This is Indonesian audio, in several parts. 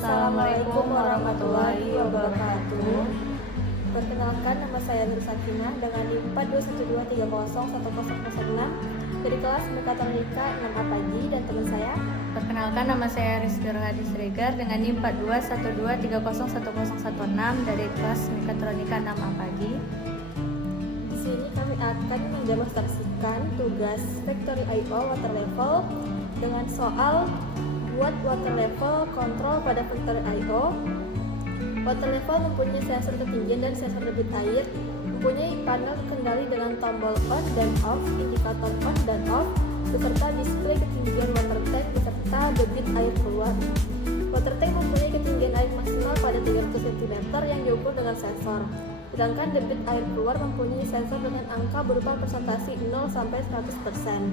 Assalamualaikum warahmatullahi wabarakatuh. Perkenalkan, nama saya Nur Sakinah dengan NIM 421230106 dari kelas Mekatronika 6A Pagi, dan teman saya. Perkenalkan, nama saya Rizky Rohadi Sregar dengan NIM 421230116 dari kelas Mekatronika 6A Pagi. Di sini kami akan mendemonstrasikan tugas Factory I/O water level dengan soal buat water level kontrol pada Factory I/O. Water level mempunyai sensor ketinggian dan sensor debit air, mempunyai panel kendali dengan tombol on dan off, indikator on dan off, beserta display ketinggian water tank beserta debit air keluar. Water tank mempunyai ketinggian air maksimal pada 300 cm yang diukur dengan sensor, sedangkan debit air keluar mempunyai sensor dengan angka berupa persentase 0 sampai 100%.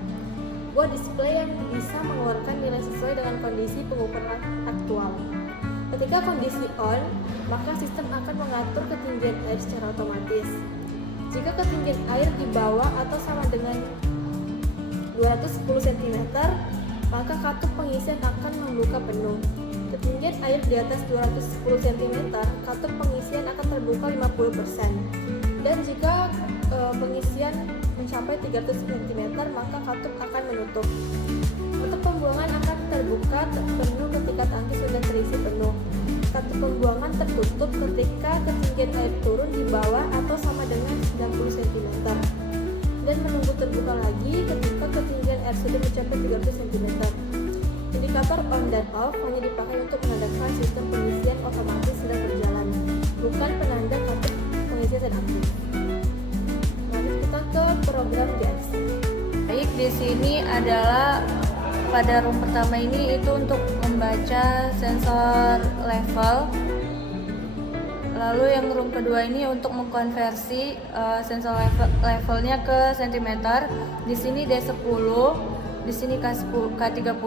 Buat display yang bisa mengeluarkan nilai sesuai dengan kondisi pengukuran aktual. Ketika kondisi on, maka sistem akan mengatur ketinggian air secara otomatis. Jika ketinggian air di bawah atau sama dengan 210 cm, maka katup pengisian akan membuka penuh. Ketinggian air di atas 210 cm, katup pengisian akan terbuka 50%. Dan jika pengisian mencapai 300 cm, maka katup akan menutup. Katup pembuangan akan terbuka penuh ketika tangki sudah terisi penuh. Katup pembuangan tertutup ketika ketinggian air turun di bawah atau sama dengan 90 cm. Dan menunggu terbuka lagi ketika ketinggian air sudah mencapai 300 cm. Indikator on dan off hanya dipakai untuk menandakan sistem pengisian otomatis sedang berjalan, bukan penanda katup pengisian sedang aktif. Lanjut kita ke program gas. Baik, di sini adalah pada room pertama ini itu untuk membaca sensor level. Lalu yang room kedua ini untuk mengkonversi sensor levelnya ke cm. Di sini D10, di sini K30.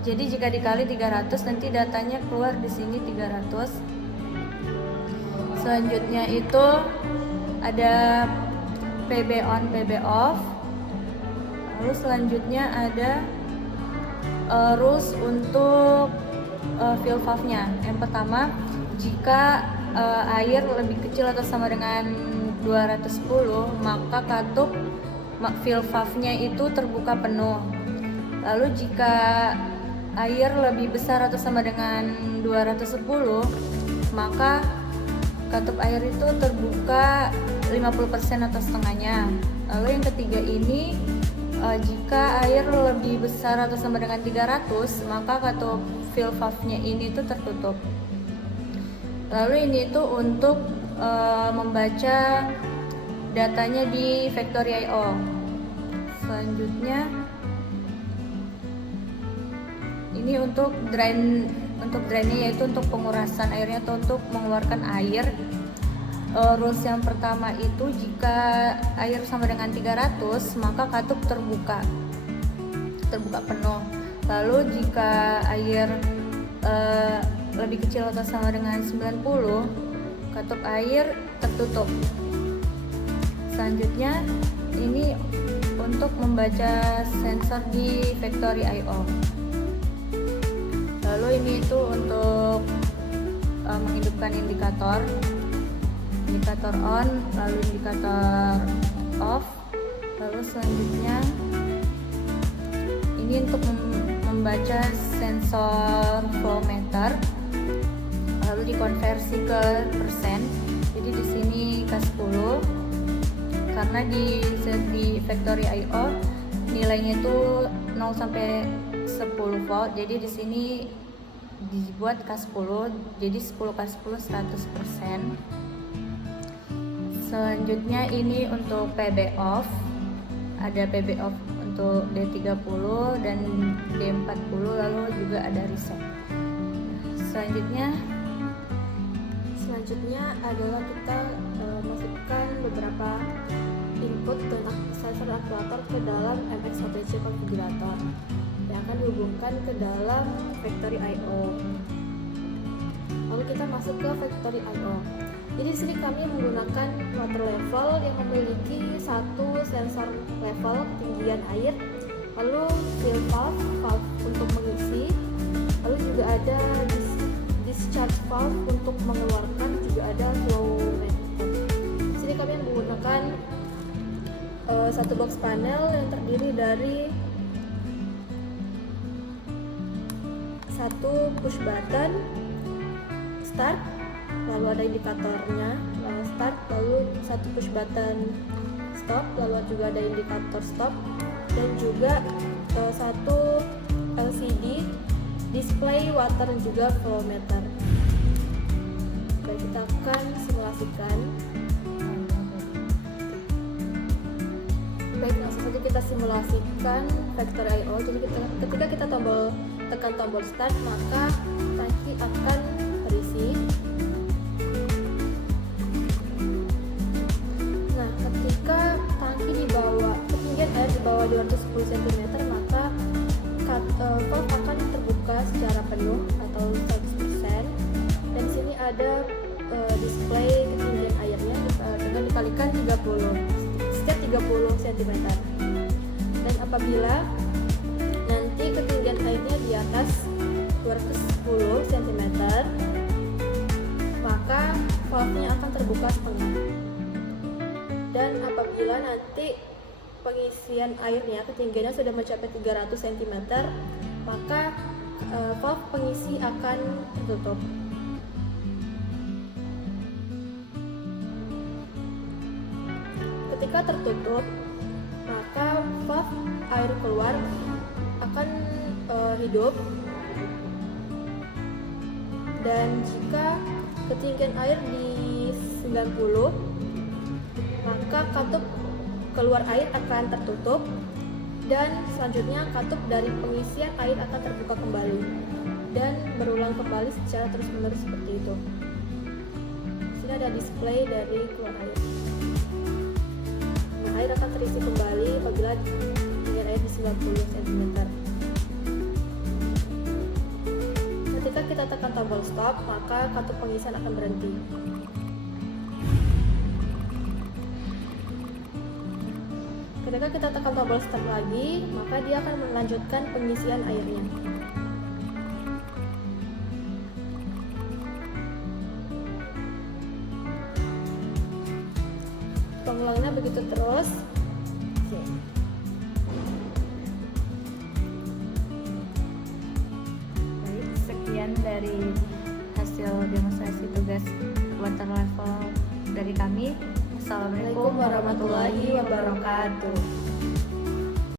Jadi jika dikali 300 nanti datanya keluar di sini 300. Selanjutnya itu ada PB on, PB off. Lalu selanjutnya ada rules untuk fill valve-nya. Yang pertama, jika air lebih kecil atau sama dengan 210, maka katup fill valve-nya itu terbuka penuh. Lalu jika air lebih besar atau sama dengan 210, maka katup air itu terbuka 50% atau setengahnya. Lalu yang ketiga ini, jika air lebih besar atau sama dengan 300, maka katup fill valve-nya ini tuh tertutup. Lalu ini tuh untuk membaca datanya di Factory I/O. Selanjutnya ini untuk drainnya, yaitu untuk pengurasan airnya atau untuk mengeluarkan air. Rules yang pertama itu, jika air sama dengan 300, maka katup terbuka penuh. Lalu jika air lebih kecil atau sama dengan 90, katup air tertutup. Selanjutnya ini untuk membaca sensor di Factory I/O. Lalu ini itu untuk menghidupkan indikator on, lalu indikator off. Lalu selanjutnya ini untuk membaca sensor flow meter, lalu dikonversi ke persen. Jadi di sini K10 karena di Factory I/O nilainya itu 0 sampai 10 volt. Jadi di sini dibuat K10, jadi 10 K10 100%. Selanjutnya ini untuk PB off. Ada PB off untuk D30 dan D40, lalu juga ada reset. Selanjutnya adalah kita masukkan beberapa input tentang sensor aktuator ke dalam MXOTC konfigurator yang akan dihubungkan ke dalam Factory I/O. Lalu kita masuk ke Factory I/O. Jadi di sini kami menggunakan water level yang memiliki satu sensor level ketinggian air, lalu fill valve untuk mengisi, lalu juga ada valve untuk mengeluarkan juga ada flow manifold. Di sini kami menggunakan satu box panel yang terdiri dari satu push button start, lalu ada indikatornya start, lalu satu push button stop, lalu juga ada indikator stop, dan juga satu LCD display water dan juga flow meter. Baik, kita akan simulasikan. Baik, langsung saja kita simulasikan Factory I/O. Jadi ketika kita tekan tombol start, maka tangki akan terisi. Nah, ketika tangki ketinggian air di bawah 210 cm, maka valve akan terbuka secara penuh atau 100%. Dan di sini ada display ketinggian airnya dengan dikalikan 30 setiap 30 cm. Dan apabila nanti ketinggian airnya di atas 210 cm, maka valve-nya akan terbuka setengah. Dan apabila nanti pengisian airnya ketinggiannya sudah mencapai 300 cm, maka valve pengisi akan tertutup. Ketika tertutup, maka valve air keluar akan hidup, dan jika ketinggian air di 90, maka katup keluar air akan tertutup, dan selanjutnya katup dari pengisian air akan terbuka kembali dan berulang kembali secara terus-menerus seperti itu. Di sini ada display dari keluar air. Nah, air akan terisi kembali apabila ketinggian air di 90 cm. Ketika kita tekan tombol stop, maka katup pengisian akan berhenti. Ketika kita tekan tombol start lagi, maka dia akan melanjutkan pengisian airnya. Pengulangannya begitu terus. Baik, sekian dari hasil demonstrasi tugas water level dari kami. Assalamualaikum warahmatullahi wabarakatuh.